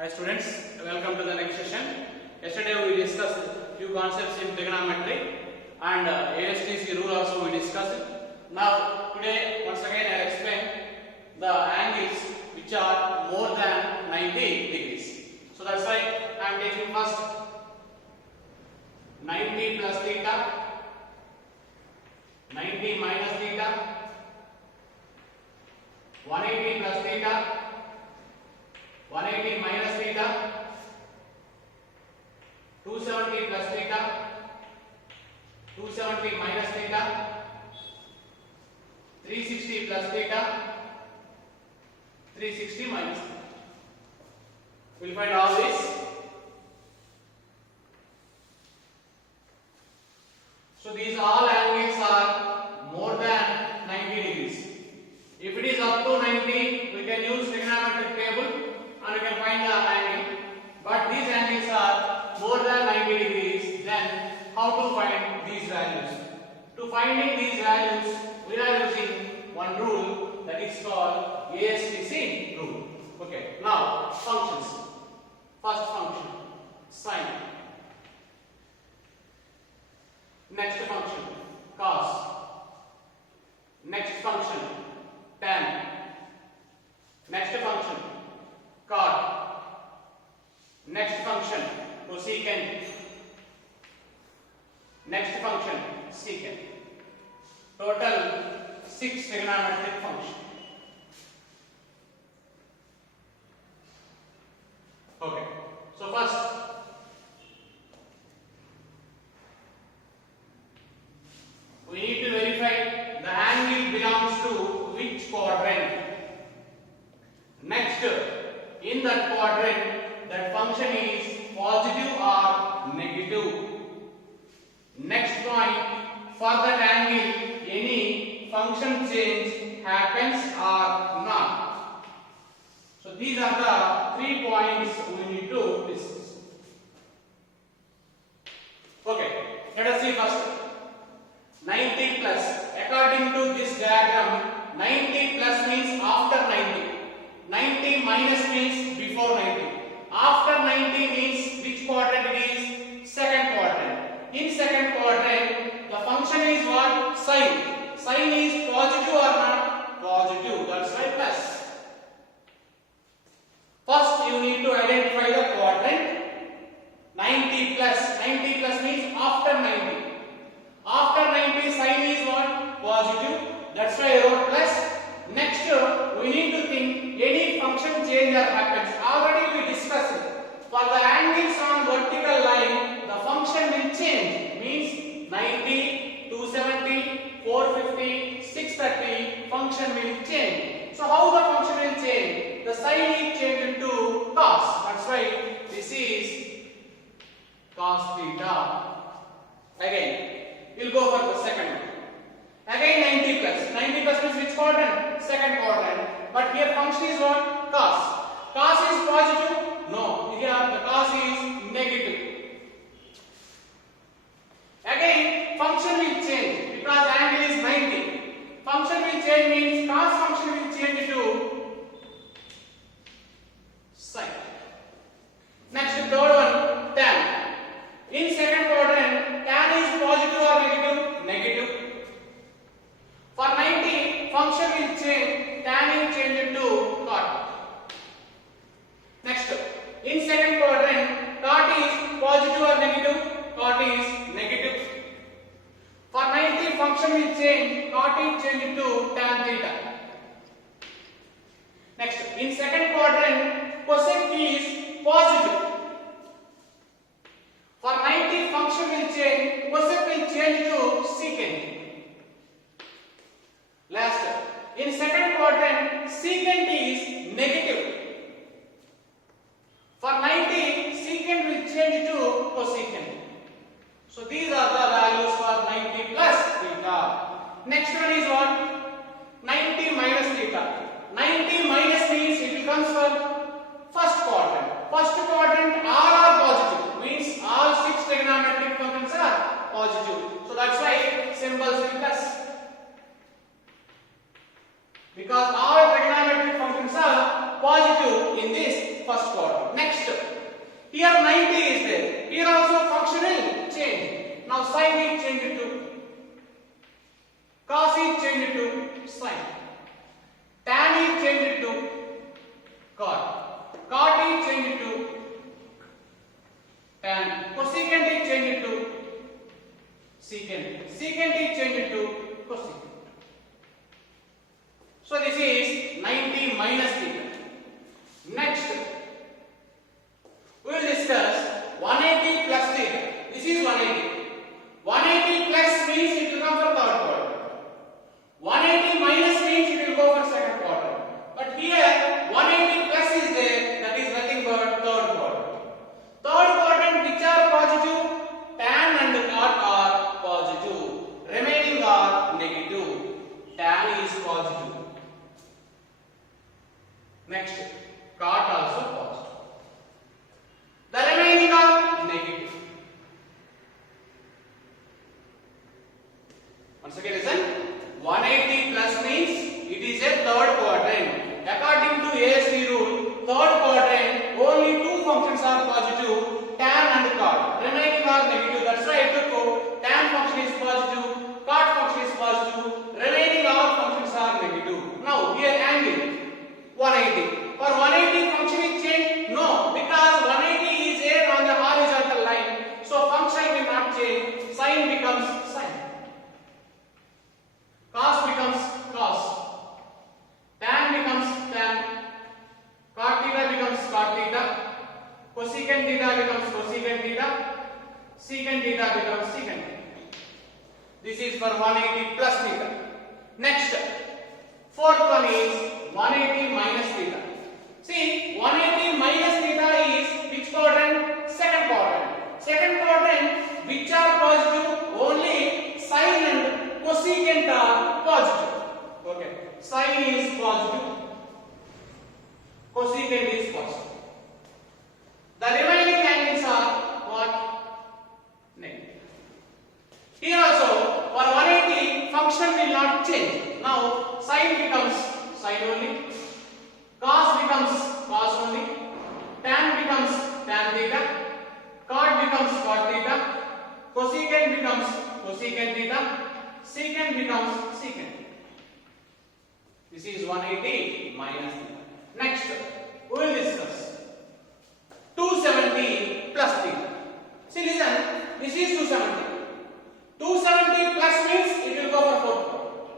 Hi students, welcome to the next session. Yesterday we discussed few concepts in trigonometry and ASTC rule also we discussed. Now today once again I will explain the angles which are more than 90 degrees. So that's why I am taking first 90 plus theta, 90 minus theta, 180 plus theta, 180 minus theta, 270 plus theta, 270 minus theta, 360 plus theta, 360 minus theta. We will find all this. So these all angles are more than 90 degrees. If it is up to 90, we can use trigonometric table and we can find the angle. But these angles are more than 90 degrees, then how to find these values? To finding these values, we are using one rule that is called ASTC rule. Okay, now functions. First function, sine. Next function, cos. Next function, tan. Next function, cot. Next function, cosecant. Next function, secant. Total 6 trigonometric functions. Okay, so first we need to verify the angle belongs to which quadrant. Next, in that quadrant, that function is positive or negative. Next point, for that angle, any function change happens or not. So these are the 3 points we need to discuss. Okay, let us see first. 90 plus, according to this diagram, 90 plus means after 90. 90 minus means before 90. After 90 means which quadrant it is? Second quadrant. In second quadrant, the function is what? Sine. Sine is positive or not? Positive. That's why plus. First, you need to identify the quadrant. 90 plus. 90 plus means after 90. After 90, sine is what? Positive. That's why I wrote plus. Next, we need to think any function change that happens. Already we discussed it. For the angles on vertical line, the function will change. Means 90, 270, 450, 630, function will change. So how the function will change? The sine is changed into cos. That's why this is cos theta. Again, we'll go for the second one. Again 90 plus. 90 plus means which quadrant? Second quadrant. But here function is what? Cos. Cos is positive? No. Here the cos is negative. Again function will change because angle is 90. Function will change means cos function will change to sine. Next third one, tan. In second quadrant, tan is positive or negative? Negative. For 90, function will change, tan will change to cot. Next, in second quadrant, cot is positive or negative? Cot is negative. For 90, function will change, cot is changed to tan theta. Next, in second quadrant, cosec is positive. For 90, function will change, cosec will change to secant. Last, in second quadrant, secant is negative. For 90, secant will change to cosecant. So these are the values for 90 plus theta. Next one is what? 90 minus theta. 90 minus means it becomes Cosecant theta becomes cosecant theta. Secant theta becomes secant theta. This is for 180 plus theta. Next, fourth one is 180 minus theta. See, 180 minus theta is which quadrant? Second quadrant. Second quadrant, which are positive? Only sine and cosecant are positive. Okay, sine is positive, cosecant is positive. The remaining angles are what? Negative. Here also, for 180, function will not change. Now, sine becomes sine only, cos becomes cos only, tan becomes tan theta, cot becomes cot theta, cosecant becomes cosecant theta, secant becomes secant theta. This is 180 minus theta. Next, we will discuss 270 plus theta. See, listen, this is 270. 270 plus means it will go for fourth quadrant.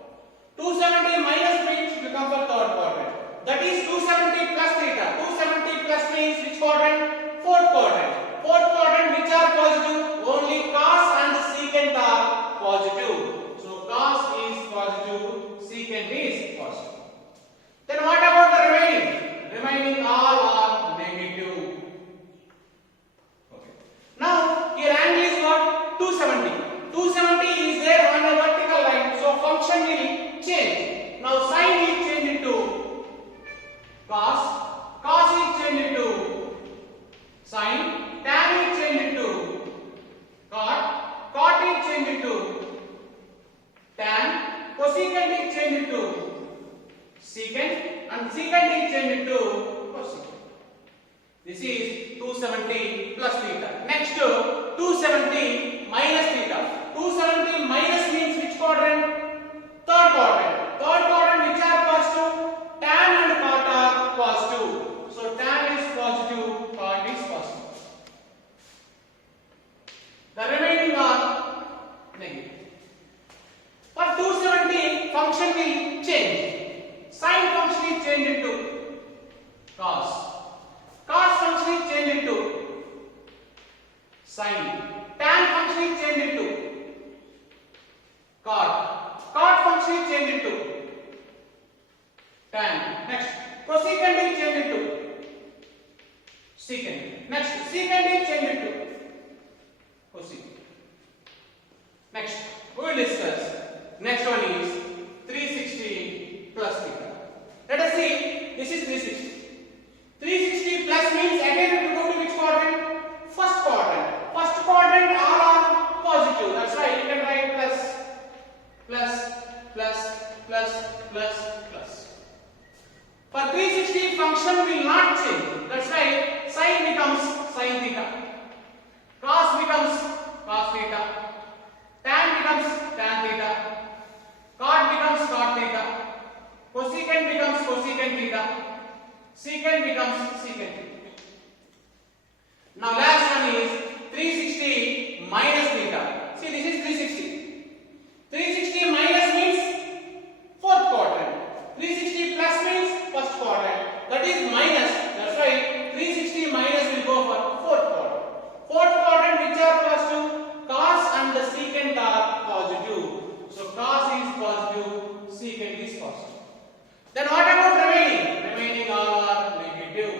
270 minus means it will come for third quadrant. That is 270 plus theta. 270 plus means which quadrant? Fourth quadrant. Fourth quadrant, which are positive? Only cos and secant are positive. So cos is positive, secant is positive. Then what about the remaining? Remaining all are negative. Okay. Now here angle is what? 270. 270 is there on a vertical line, so function will change. Now sine will change into cos, cos will change into sine, tan will change into cot, cot will change into tan, cosecant will change into secant, and secant will change into cosecant. This is 270 plus theta. Next, 270 minus theta. 270 minus means which quadrant? Third quadrant. Third quadrant, which are positive? Tan and cot are positive. So tan is positive, cot is positive. The remaining are negative. For 270, function will change. Sine function will change into cos. Cos function will change into sine. Tan function will change into cot. Cot function will change into tan. Next, cosecant will change into secant. Next, secant will change into cosecant. Next, we will discuss. Next one is 360 plus theta. Let us see, this is 360. 360 plus means again we will go to which quadrant? First quadrant. First quadrant all are positive. That's why you can write plus, plus, plus, plus, plus, plus. For 360 function will not change. That's why sine becomes sine theta, cos becomes cos theta, tan becomes tan theta, cot becomes cot theta, cosecant becomes cosecant theta, secant becomes secant theta. Now last one is 360 minus theta. See, this is 360. 360 minus means fourth quadrant. 360 plus means first quadrant. That is minus. That's why 360 minus will go for fourth quadrant. Fourth quadrant, which are positive? Cos and the secant are positive. So cos is positive, secant is positive. Then what about remaining? Remaining all are negative.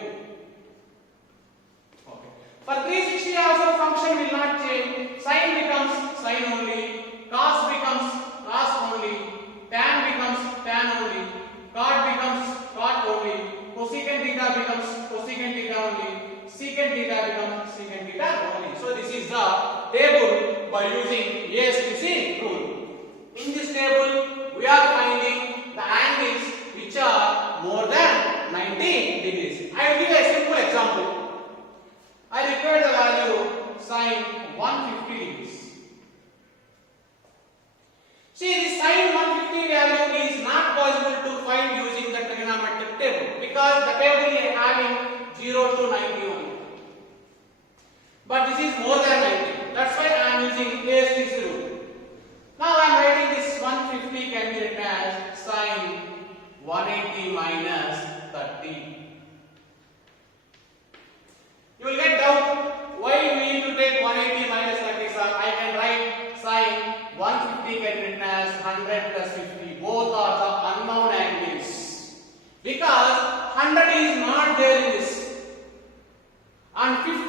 Okay. For 360 also function will not change. Sine becomes sine only, cos becomes cos only, tan becomes tan only, cot becomes cot only, cosecant theta becomes cosecant theta only, secant theta becomes secant theta only. So this is the table by using ASTC rule. In this table we are finding the angles which are more than 90 degrees. I will give a simple example. I require the value sine 150 degrees. See, this sine 150 value is not possible to find using the trigonometric table because the table is having 0 to 90 only. But this is more than 90. That's why I am using ASTC rule. Now I am writing this 150 can be written as sine 180 minus 30. You will get doubt.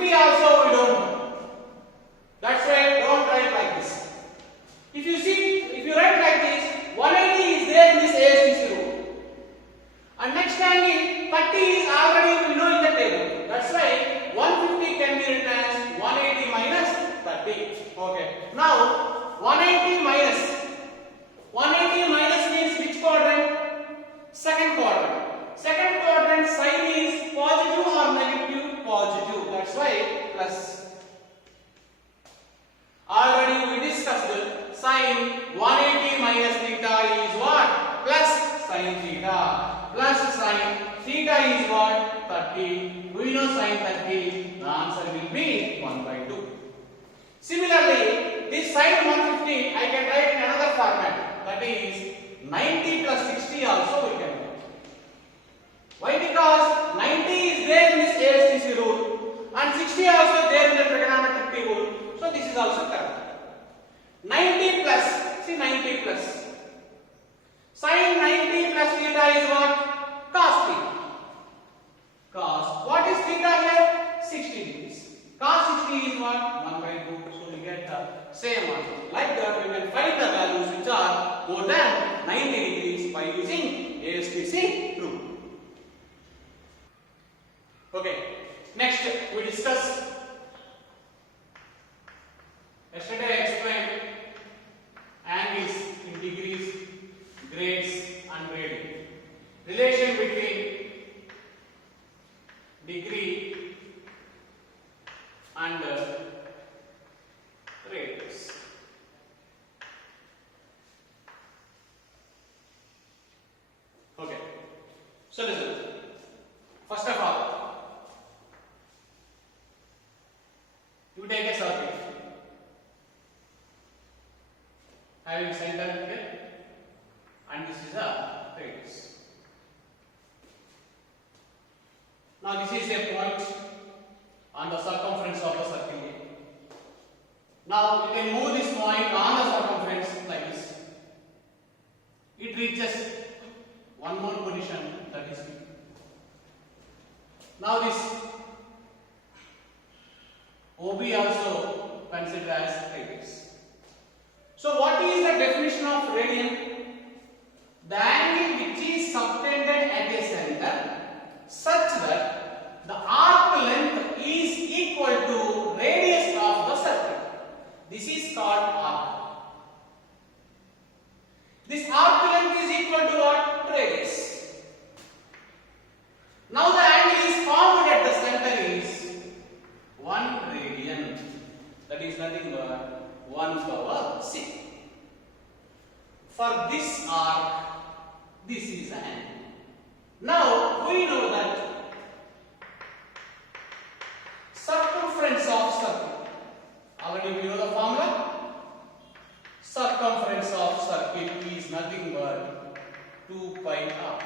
150 also we don't know. That's why don't write like this. If you write like this, 180 is there in this ASTC rule. And next angle 30 is already we know in the table. That's why 150 can be written as 180 minus 30. Okay. Now 180 minus means which quadrant? Second quadrant. Second quadrant sign is positive or negative? Positive. That's why plus. Already we discussed sin 180 minus theta is what? Plus sin theta. Plus sin theta is what? 30. We know sin 30. The answer will be 1 by 2. Similarly, this sin 150 I can write in another format. That is 90 plus 60 also we can write. Why? Because 90 is there in this ASTC rule and 60 also there in the trigonometric rule. So this is also correct. 90 plus, see 90 plus. Sin 90 plus theta is what? Cos theta. Cos. What is theta here? 60 degrees. Cos 60 is what? 1 by 2. So we get the same answer. Like that, we can find the values which are more than 90 degrees by using ASTC rule. Okay. Next, we discuss. Yesterday I explained angles in degrees, grades and grading. Relation between degree and radius. Okay. So listen. First of all, you take a circle having center here and this is a radius. Now this is a point on the circumference of the circle here. Now you can move this point on the circumference like this. It reaches one more position, that is B. Now this OB also considered as radius. So what is the definition of radian? The angle which is subtended at a center such that the arc length is equal to radius of the circle. This is called arc. This arc length is equal to what? Radius. Now the angle is formed at the center is 1 radian. That is nothing but 1 power 6. For this arc, this is an angle. Now we know that circumference of circle. Already we know the formula. Circumference of circle is nothing but 2 pi r.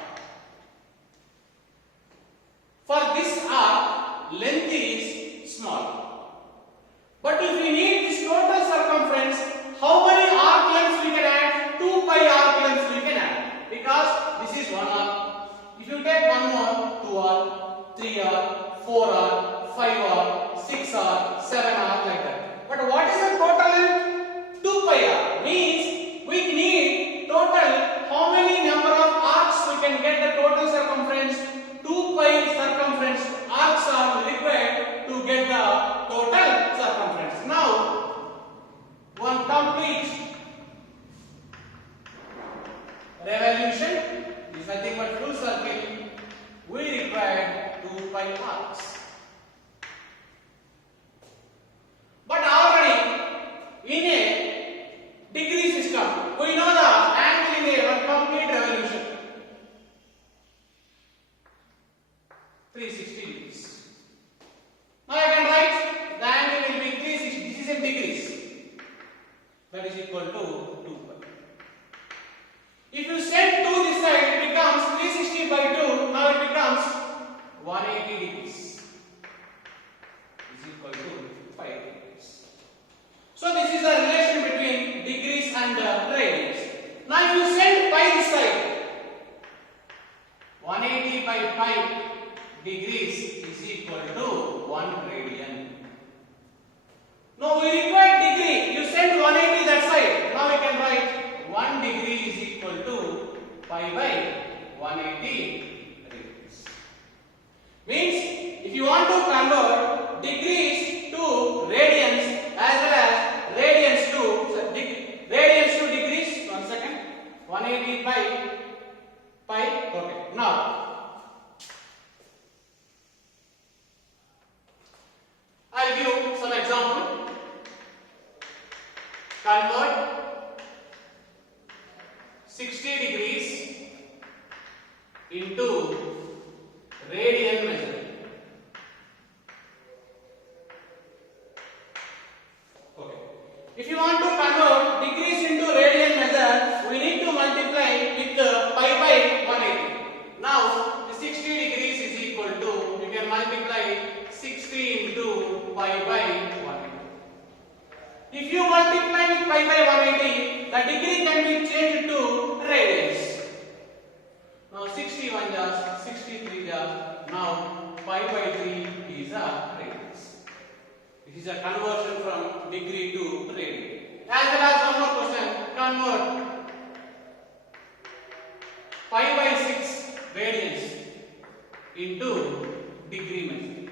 For this arc, length is small. But if we need this total circumference, how many arc lengths we can add? 2 pi arc lengths we can add. Because this is 1 arc. If you take one more, 2 arc, 3 arc, 4 arc, 5 arc, 6 arc, 7 arc like that. But what is the total length? 2 pi arc. Means we need total how many number of arcs we can get the total circumference? 2 pi circumference arcs are required to get the total circumference. Now, one complete revolution is nothing but full circle. We require 2 pi arcs. But already in a degree system, we know the angle in a complete revolution 360 degrees. Now I can write the angle will be 360. This is in degrees. That is equal to 2 pi. If you send 2 this side, it becomes 360 by 2. Now it becomes 180 degrees. Is equal to 5 degrees. So this is the relation between degrees and radians. Now if you send pi this side, 180 by pi degrees is equal to 1 radian. If you want to convert degrees into radian method, we need to multiply with pi by 180. Now, the 60 degrees is equal to, you can multiply 60 into pi by 180. If you multiply with pi by 180, the degree can be changed to radians. Now 61 just 63 just, now pi by 3 is a radians. This is a conversion from degree to radian. As well as one more question, convert pi by 6 radians into degree method.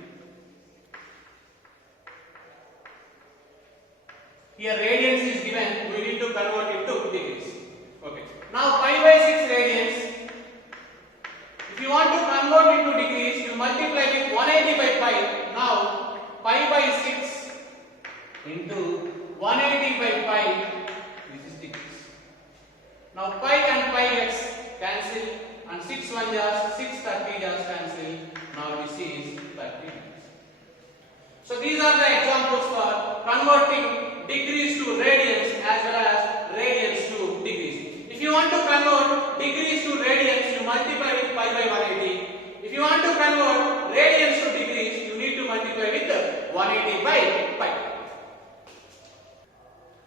Here radians is given, we need to convert into degrees. Okay. Now pi by 6 radians. If you want to convert into degrees, you multiply with 180 by pi. Now pi by 6 into 180 by pi, this is degrees. Now pi and pi gets cancel, and 6 1 just 6 30 just cancel. Now this is 30. So these are the examples for converting degrees to radians as well as radians to degrees. If you want to convert degrees to radians, you multiply with pi by 180. If you want to convert radians to degrees, you need to multiply with 180 by pi.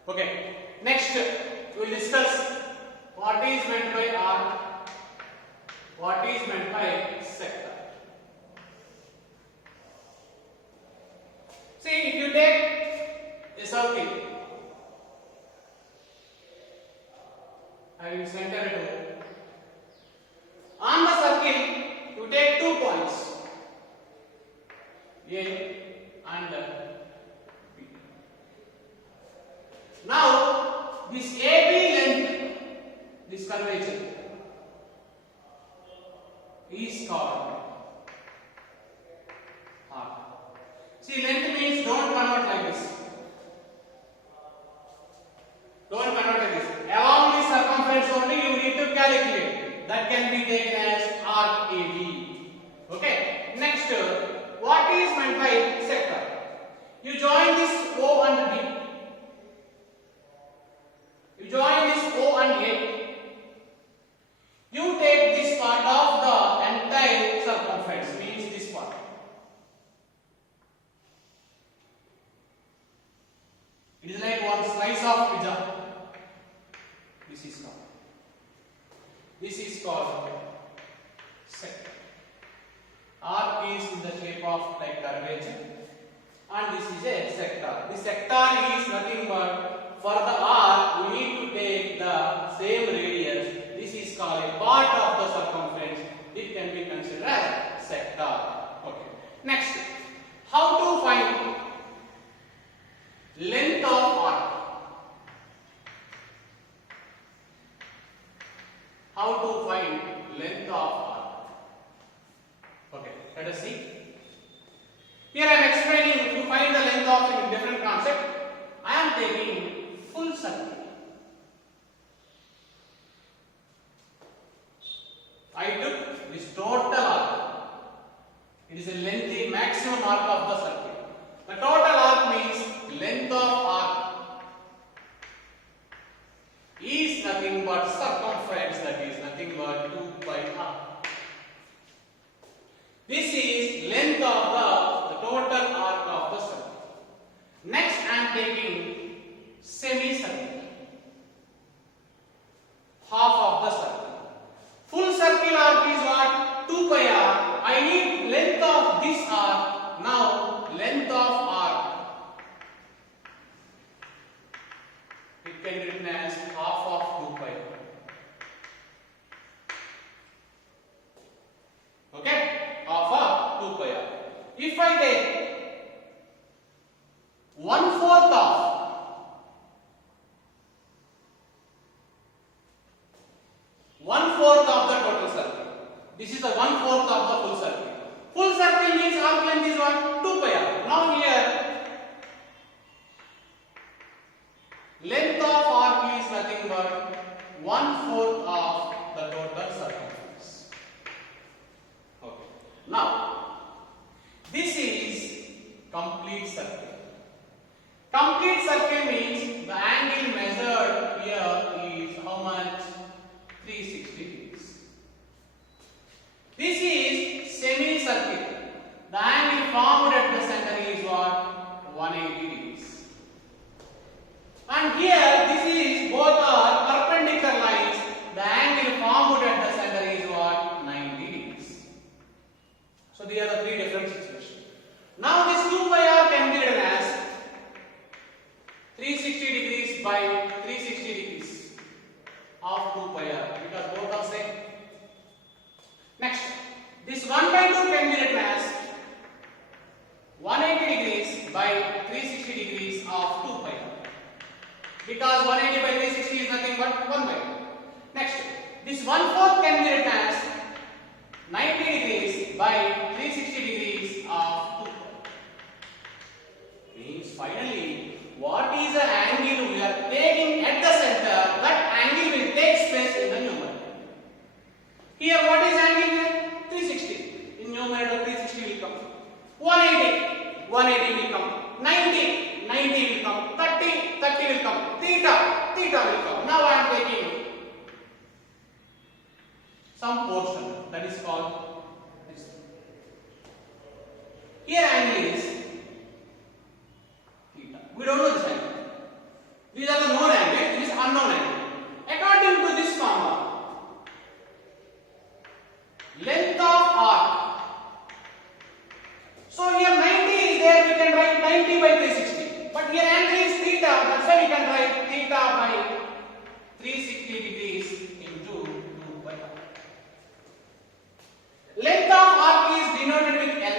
Okay. Next, we will discuss what is meant by arc, what is meant by sector. See, if you take a circle having center at O, on the circle you take 2 points A and B. Now this AB length, this curvature is called arc. See, length means don't convert like this. Don't convert like this. Along the circumference only you need to calculate. That can be taken as arc AB. Okay. Next, what is meant by sector? You join this O and B. You join this O and A. You take this part of the entire circumference, means this part. It is like one slice of pizza. This is called sector. Arc is in the shape of like curvature, and this is a sector. The sector is nothing but, for the arc we need to take the same radius. This is called a part of the circumference. It can be considered as sector. Okay. Next, how to find length of arc? How to find length of arc? Okay, let us see. Here I am explaining to find the length of a different concept. I am taking full circle. I took this total arc. It is a lengthy maximum arc of the circle. The total arc means length of arc is nothing but circumference, that is nothing but 2 pi r. This is length of the total arc of the circle. Next I am taking semicircle, half of the circle. Full circle arc is what? 2 pi r. I need length of this arc. Now length of arc, it can be written as half of 2 pi. Okay, half of 2 pi r. If I take 1/4 of the total circle. This is the 1/4 of the full circle. Full circle means arc length is what? 2 pi r. Now here length of arc is nothing but 1/4 of the total circumference. Okay. Now this is complete circle. Complete circle means the 360 degrees. This is semicircle. The angle formed at the center is what? 180 degrees. And here this is both are perpendicular lines. The angle formed at the center is what? 90 degrees. So these are the three different situations. Now this 2 pi r can be written as 360 degrees by 360 degrees of 2 pi r because both are same. Next, this 1 by 2 can be written as 180 degrees by 360 degrees of 2 pi r because 180 by 360 is nothing but 1 by 2. Next, this 1/4 can be written as 90 degrees by 360 degrees of 2 pi r. Means finally, what is the angle we are taking at the center? That angle will take space in the numerator. Here, what is angle here? 360. In numerator, 360 will come. 180 will come. 90 will come. 30 will come. Theta will come. Now I am taking some portion that is called this. Here angle is theta. We don't know this angle. These are the known angles. This is unknown angle. According to this formula, length of arc. So here 90 is there. We can write 90 by 360. But here angle is theta. That's why we can write theta by 360 degrees into 2 pi r. Length of arc is denoted with L.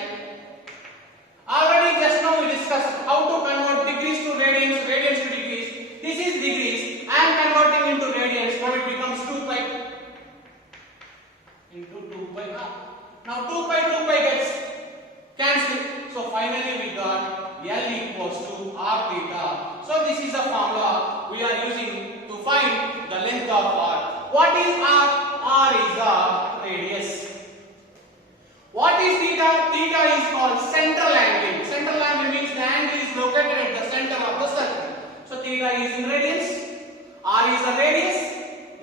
Already just now we discussed how to convert degrees to radians, radians to degrees. This is degrees. I am converting into radians. Now it becomes 2 pi into 2 pi r. Now 2 pi gets cancelled. So finally we got L equals to r theta. So this is the formula we are using to find the length of arc. What is arc? R is the radius. What is theta? Theta is called central angle. Central angle means the angle is located at the center of the circle. So theta is in radians, r is the radius,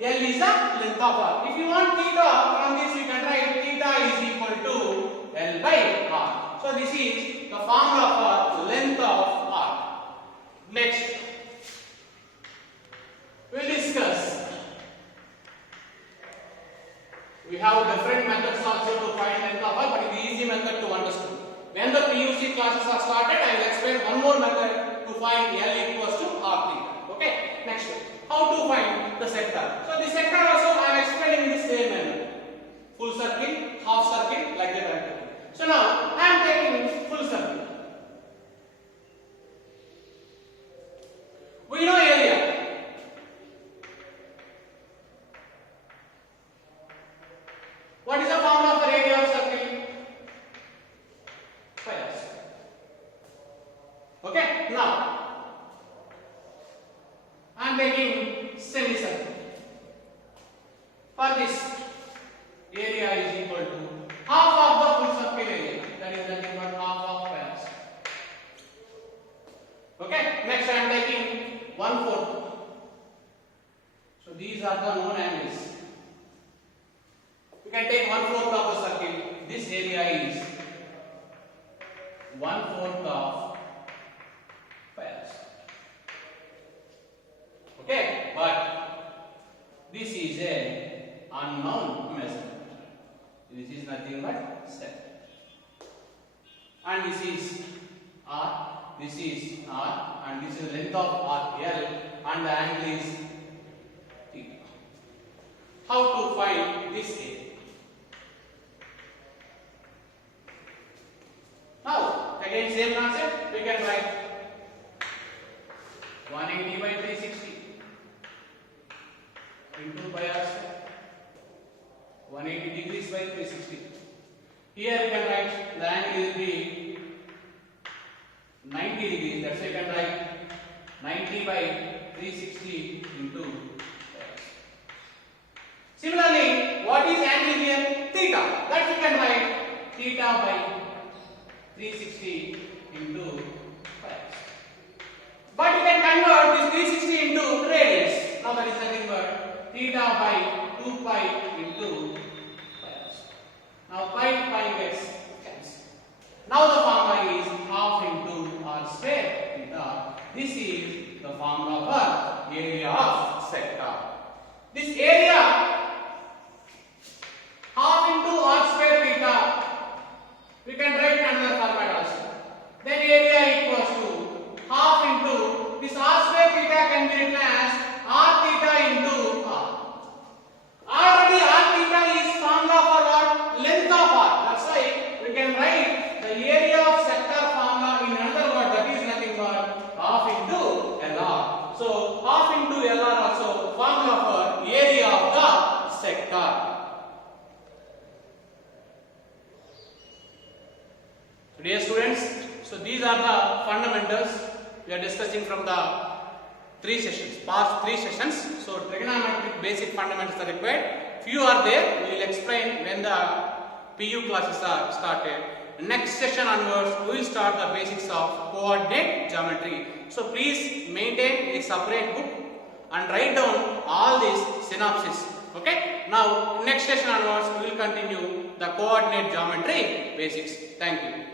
L is the length of arc. If you want theta, from this you can write theta is equal to L by r. So this is the formula for length of arc. Next, we will discuss. We have different methods also to find length of arc, but it is easy method to understand. When the PUC classes are started, I will explain one more method to find L equals to r theta. Okay. Next, how to find the sector. So the sector also I am explaining in the same manner. Full circle, half circle, like that. So now I am taking full circle. We know area. What is the formula for area of circle? Pi r square. Okay. Now I am taking semicircle. For this, area is equal to half of the full circle area. That is nothing but half of pi r square. Okay. Next I am taking 1/4. So these are the known angles. You can take 1/4 of the circle. This area is 1/4 of pi r square. Okay, but this is a unknown measurement. This is nothing but set. And this is r, this is r, and this is the length of arc L, and the angle is theta. How to find this area? Now, again same concept, we can write 180 by 360 into pi r square. 180 degrees by 360. Here you can write the angle will be 90 degrees. That's why you can write 90 by 360 into pi r square. Similarly, what is angle here? Theta. That we can write theta by 360 into pi r square. But you can convert this 360 into radius. Now that is nothing but theta by 2 pi into pi. Now pi gets cancelled. Now the formula is half into r square theta. This is the formula for area of sector. This area half into r square theta, we can write another format also. Then area equals to half into this r square theta can be written as r theta into r. Already r theta is formula for what? Length of r. That's why we can write the area of sector formula in another word, that is nothing but half into LR. So half into LR also formula for area of the sector. Dear students, so these are the fundamentals we are discussing from the past three sessions. So trigonometric basic fundamentals are required. Few are there. We will explain when the PU classes are started. Next session onwards, we will start the basics of coordinate geometry. So please maintain a separate book and write down all these synopsis. Okay. Now next session onwards, we will continue the coordinate geometry basics. Thank you.